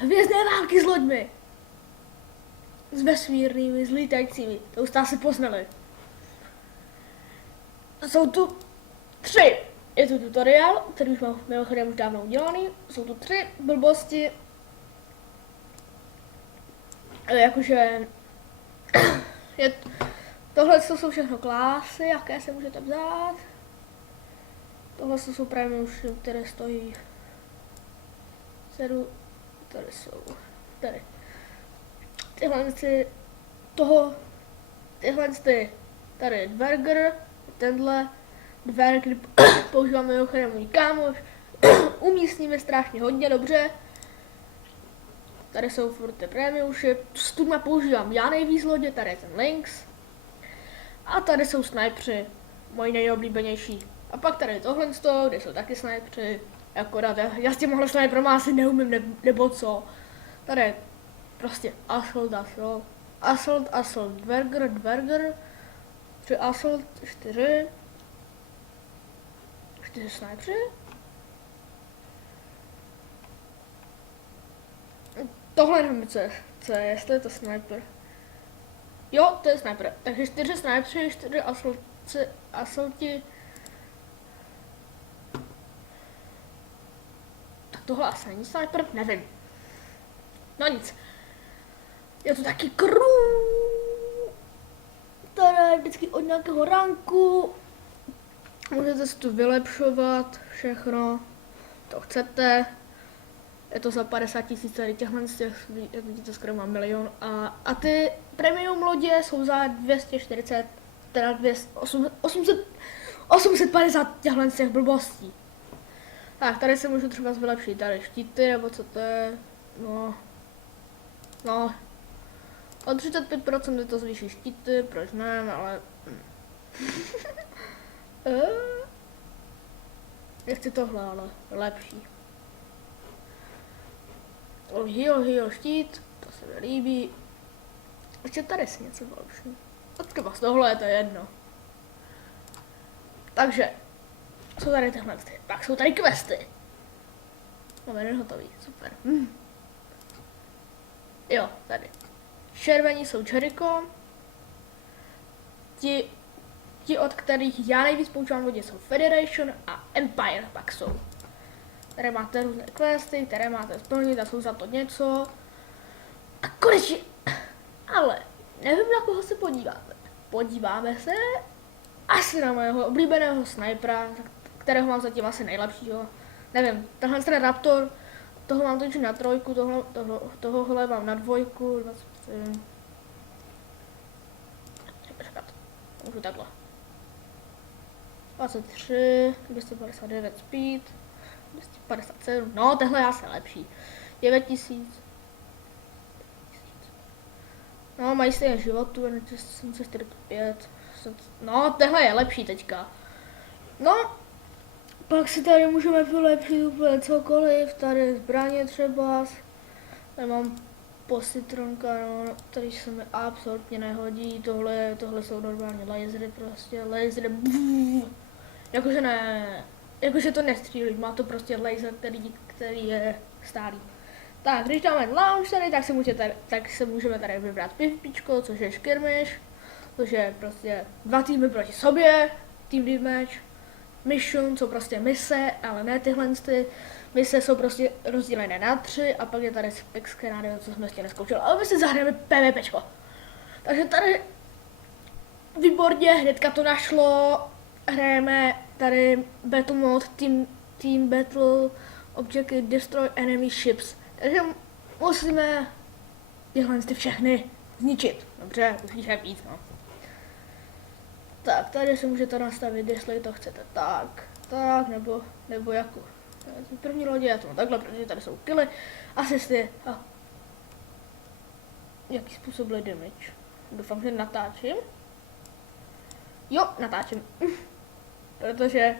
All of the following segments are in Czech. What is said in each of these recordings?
Hvězdné války s loďmi. S vesmírnými, s lítajícími. To už jste asi poznali. Jsou tu 3. Je tu tutoriál, který už mám mimochodem už dávno udělaný. Jsou tu 3 blbosti. Jakože... Tohle jsou všechno klásy, jaké se můžete vzát. Tohle jsou právě už, které stojí... Tady jsou... Tady. Tady je Dverger, tenhle Dverger používáme mimochodem můj kámoš, umí s nimi strašně hodně dobře. Tady jsou furt ty prémiuši, s tudma používám já nejvíc lodě, tady je ten Lynx. A tady jsou snajpři, moji nejoblíbenější. A pak tady je tohle, kde jsou taky snajpři, akorát já s těmhle snajprama asi neumím nebo co. Tady je prostě Assault, Dverger, 3 Assault, 4 snajpři. Tohle nevím, co je, jestli je to sniper. Jo, to je sniper. Takže 4 snajpři, 4 assaulti. Tak tohle asi není sniper, nevím. No nic. Je to taky crew, které vždycky od nějakého ranku. Můžete si tu vylepšovat všechno, to chcete. Je to za 50 000 tady těchhle z těch, jak vidíte, skoro mám 1 000 000. A ty premium lodě jsou za 240, teda 850 těchhle z těch blbostí. Tak, tady se můžu třeba vylepšit, tady štíty, nebo co to je, no, o 35% je to zvýší štíty, proč ne, ale... Nechci tohle, ale lepší. Heal, štít, to se mi líbí. Ještě tady si něco vylepším. A třeba z tohle je to jedno. Takže, jsou tady tyhle, pak jsou tady questy. Máme jeden hotový, super. Jo, tady. Červení jsou Jericho. Ti, od kterých já nejvíc používám lodě, jsou Federation a Empire, pak jsou. Tady máte různé questy, které máte splnit a jsou za to něco. A konečně, ale nevím, na koho se podíváme. Podíváme se asi na mého oblíbeného snajpera, kterého mám zatím asi nejlepšího. Nevím, tenhle ten Raptor, toho mám totiž na 3, tohohle mám na 2, 27. Počkat, můžu takhle. 23, 259 speed, 257, no tehle je asi lepší. 9000. No, mají stejné životu, 745. No, tehle je lepší teďka. No, pak si tady můžeme vylepšit úplně cokoliv, tady zbraně třeba. Tady mám positronka, no, tady se mi absolutně nehodí, tohle jsou normálně lasery prostě, lasery, jakože ne, jakože to nestřílí, má to prostě laser, který je stálý. Tak, když dáme launch tady, tak se můžeme tady vybrat PvPčko, což je skirmish, což je prostě 2 týmy proti sobě, team deathmatch, mission, jsou prostě mise, ale ne tyhle mise jsou prostě rozdělené na 3 a pak je tady spec scenario, co jsme ještě neskoušeli, ale my si zahrajeme PvPčko. Takže tady výborně, hnedka to našlo, hrajeme tady battle mode, team battle, objective destroy enemy ships. Takže musíme tyhle všechny zničit. Dobře, už je víc, no. Tak, tady si můžete nastavit, jestli to chcete tak, nebo jako. První lodě já to mám takhle, protože tady jsou killy, asisty a jaký způsob damage. Doufám, že natáčím. Jo, natáčím. Protože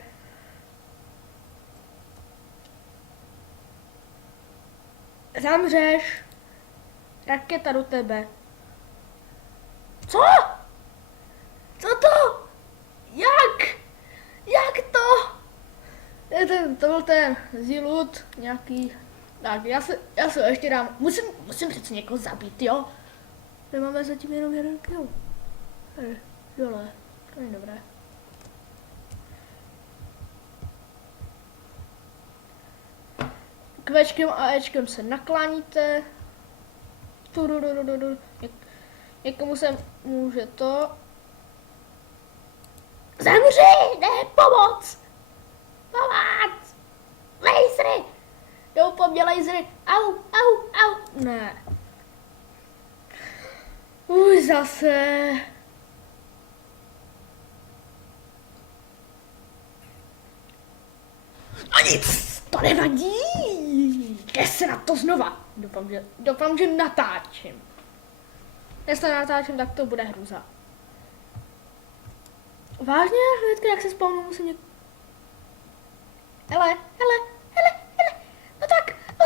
zamřeš, raketa do tebe. Co? Co to? Jak? Jak to? To byl ten Zilut, nějaký Tak, já se ještě dám, musím přece někoho zabít, jo? My máme zatím jenom jeden kill. Tady, dole, to není dobré. Kvečkem a Ečkem se nakláníte. Někomu se může to... Zemři! Ne, pomoc! Pomoc! Lasery! Jdou po mně lasery! Au, au, au! Ne. Zase. A nic, to nevadí. Jde se na to znova. Doufám, že natáčím. Jestli natáčím, tak to bude hruza. Vážně, hnedka jak se spawnu, musím něk... Hele. No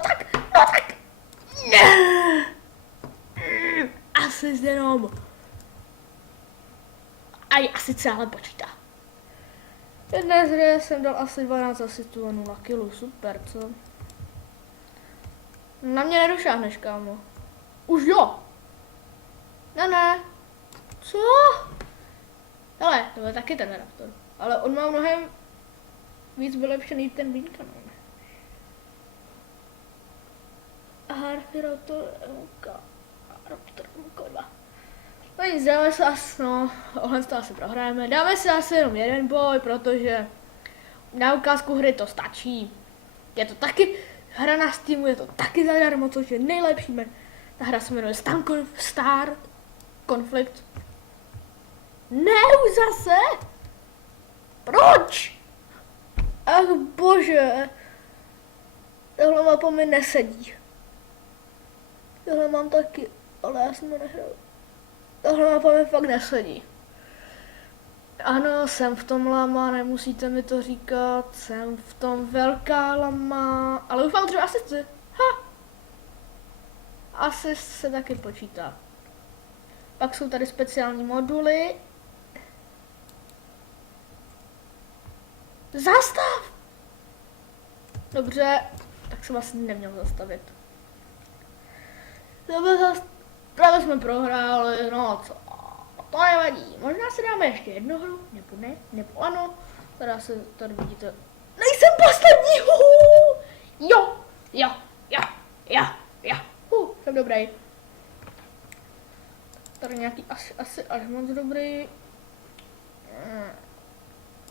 tak. Ne. Asi jenom. Asi celé počítá. V jedné hře jsem dal asi 12 asistů a 0 kg, super, co? Na mě nedošáhneš, kámo. Už jo. Ne. Co? Hele, to je taky ten raptor. Ale on má mnohem víc vylepšený ten windkanon. Raptor 2. No nic, dáme se asi, ohle to asi prohrajeme. Dáme si asi jenom jeden boj, protože na ukázku hry to stačí. Je to taky hra na Steamu, je to taky zadarmo, což je nejlepší. Ta hra se jmenuje Star Conflict. Ne, už zase? Proč? Ach bože. Tohle mapa mi nesedí. Tohle mám taky, ale já jsem to nehrál. Tohle mapa mi fakt nesedí. Ano, jsem v tom lama, nemusíte mi to říkat, jsem v tom velká lama, ale už mám 3 asisty. Ha! Asist se taky počítá. Pak jsou tady speciální moduly. Zastav! Dobře, tak jsem asi neměl zastavit. Právě jsme prohráli, no co, to nevadí. Možná si dáme ještě jednu hru, nebo ne, nebo ano. Tady vidíte, nejsem poslední, Jo, jsem dobrý. Tady nějaký asi až moc dobrý.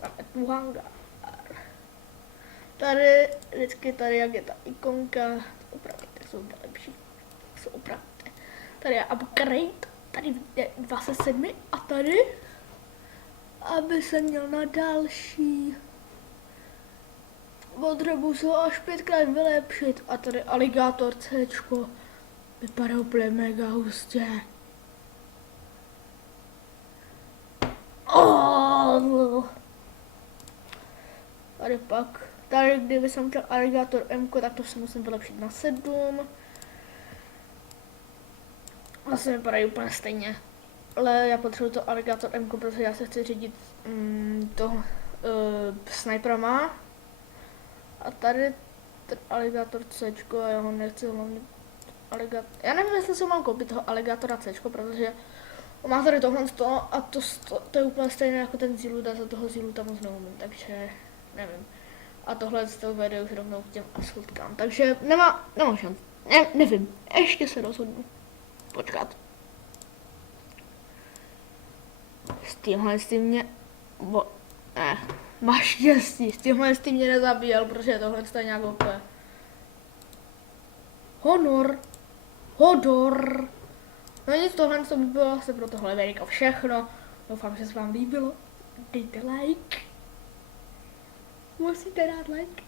Máme tu hangár. Tady, vždycky tady, jak je ta ikonka, opravíte, jsou lepší. Opravíte. Tady je upgrade, tady je 27 a tady, aby se měl na další. Potřebuji se až 5krát vylepšit a tady aligátor C vypadá úplně mega hustě. Tady pak, tady kdyby jsem chtěl aligátor M, tak to si musím vylepšit na 7. Vlastně vypadají úplně stejně. Ale já potřebuji to aligátor M, protože já se chci řídit snipera má. A tady ten aligátor C, já ho nechci hlavně aligátor. Já nevím, jestli si mám koupit toho aligátora C, protože má tady tohle a to je úplně stejné jako ten Zilut a za toho Ziluta moc neumím, takže nevím. A tohle z toho vede už rovnou k těm asfaltkám, takže nemá šanc. Nevím, ještě se rozhodnu. Počkat. S tímhle mě... máš štěstí, s tímhle mě nezabíjel, protože tohle je nějak úplně... Hodor. No nic, tohle by bylo asi pro tohle videa všechno. Doufám, že se vám líbilo. Dejte like. Musíte dát like.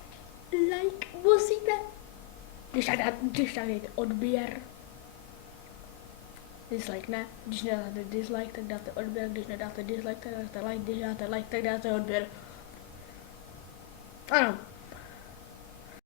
Musíte. Když tak dejte odběr. Dislike ne. Když nedáte dislike, tak dáte odběr. Když nedáte dislike, tak dáte like. Když dáte like, tak dáte odběr. Ano.